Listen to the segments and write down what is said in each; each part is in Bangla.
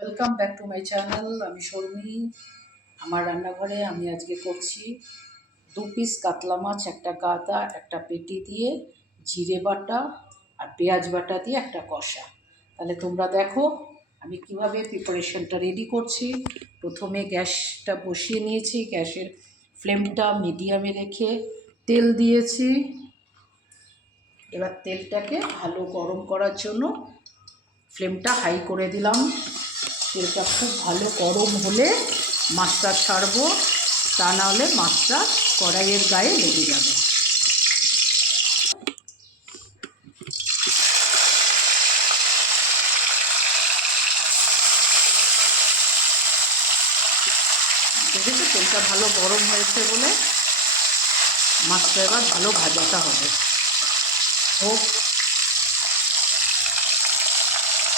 Welcome back to my channel. আমি শর্মি। আমার রান্নাঘরে আমি আজকে করছি 2 পিস কাতলা মাছ, একটা গাদা, একটা পেটি দিয়ে জিরে বাটা আর পেঁয়াজ বাটা দিয়ে একটা কষা। তাহলে তোমরা দেখো আমি কিভাবে প্রিপারেশনটা রেডি করছি। প্রথমে গ্যাসটা বসিয়ে নিয়েছি, গ্যাসের ফ্লেমটা মিডিয়ামে রেখে তেল দিয়েছি। এবার তেলটাকে ভালো গরম করার জন্য ফ্লেমটা হাই করে দিলাম। তেলটা খুব ভালো গরম হলে মাছটা ছাড়বো, তা নাহলে মাছটা কড়াইয়ের গায়ে লেগে যাবে। দেখেছো তেলটা ভালো গরম হয়েছে বলে মাছটা এবার ভালো ভাজাটা হবে। হোক,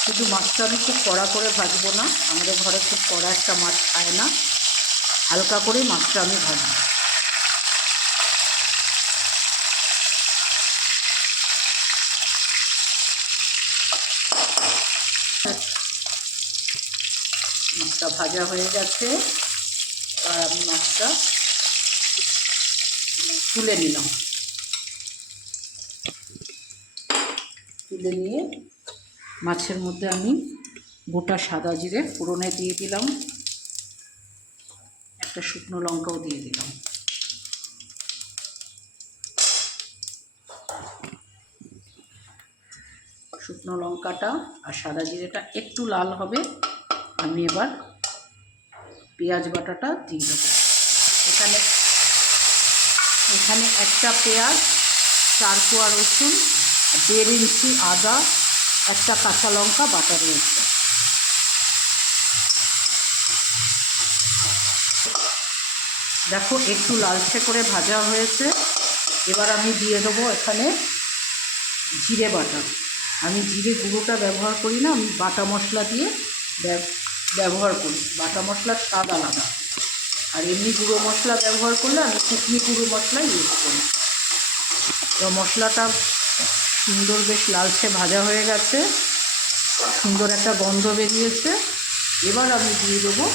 শুধু মাছটা আমি খুব কড়া করে ভাজবো না, আমাদের ঘরে খুব কড়া একটা মাছ খায় না, হালকা করেই মাছটা আমি ভাজবো। মাছটা ভাজা হয়ে গেছে, আর আমি মাছটা তুলে নিলাম। তুলে নিয়ে মাছের মধ্যে আমি গোটা সাদা জিরে ফোড়নে দিয়ে দিলাম, একটা শুকনো লঙ্কাও দিয়ে দিলাম। শুকনো লঙ্কাটা আর সাদা জিরেটা একটু লাল হবে, আমি এবার পেঁয়াজ বাটাটা দিয়ে দেবো। এখানে একটা পেঁয়াজ, 4 কোয়া রসুন, 1.5 ইঞ্চি আদা, একটা কাঁচা লঙ্কা বাটা রয়েছে। দেখো একটু লালচে করে ভাজা হয়েছে। এবার আমি দিয়ে দেবো এখানে জিরে বাটা। আমি জিরে গুঁড়োটা ব্যবহার করি না, আমি বাটা মশলা দিয়ে ব্যবহার করি। বাটা মশলার স্বাদ আলাদা, আর এমনি গুঁড়ো মশলা ব্যবহার করলে আমি শুকনি গুঁড়ো মশলা ইউজ করি। তো মশলাটা সুন্দর বেশ লালচে ভাজা হয়ে গেছে, সুন্দর একটা গন্ধ বেরিয়েছে। এবার আমি দিয়ে দেবো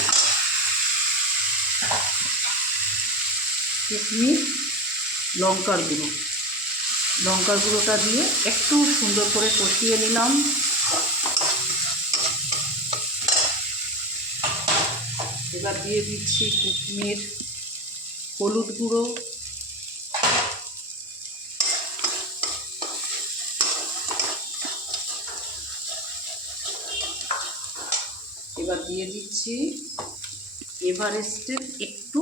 শুকনি লঙ্কার গুঁড়ো। লঙ্কার গুঁড়োটা দিয়ে একটু সুন্দর করে কষিয়ে নিলাম। এবার দিয়ে দিচ্ছি কুকমির হলুদ গুঁড়ো, এবার দিয়ে দিচ্ছি এভারেস্টের একটু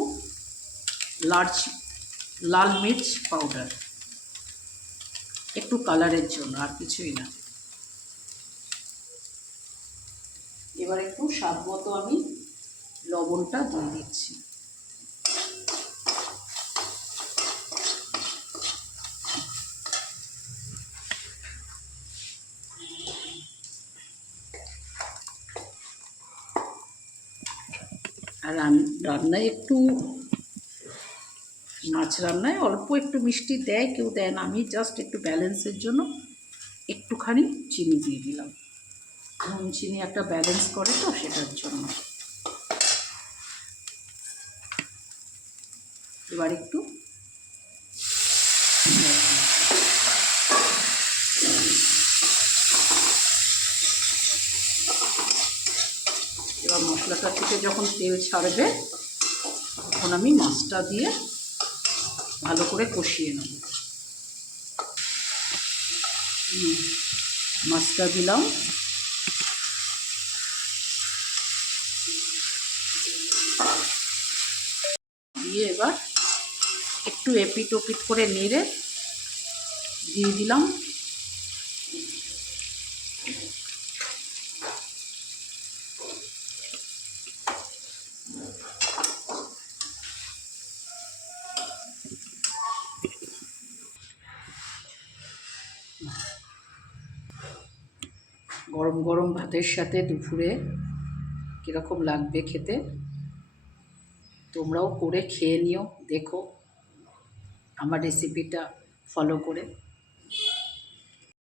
লাল মির্চ পাউডার, একটু কালারের জন্য, আর কিছুই না। এবার একটু স্বাদ মতো আমি লবণটা দিয়ে দিচ্ছি। আর রান্নায় একটু মাছ রান্নায় অল্প একটু মিষ্টি দেয়, কেউ দেয় না। আমি জাস্ট একটু ব্যালেন্সের জন্য একটুখানি চিনি দিয়ে দিলাম। নুন চিনি একটা ব্যালেন্স করে, তো সেটার জন্য। এবার একটু এবার মশলাটা থেকে যখন তেল ছাড়বে তখন আমি মাছটা দিয়ে ভালো করে কষিয়ে নেব। মাছটা দিলাম, দিয়ে এবার একটু এপিট ওপিট করে নেড়ে দিয়ে দিলাম গরম গরম ভাতের সাথে দুপুরে কীরকম লাগবে খেতে। তোমরাও করে খেয়ে নিও, দেখো আমার রেসিপিটা ফলো করে।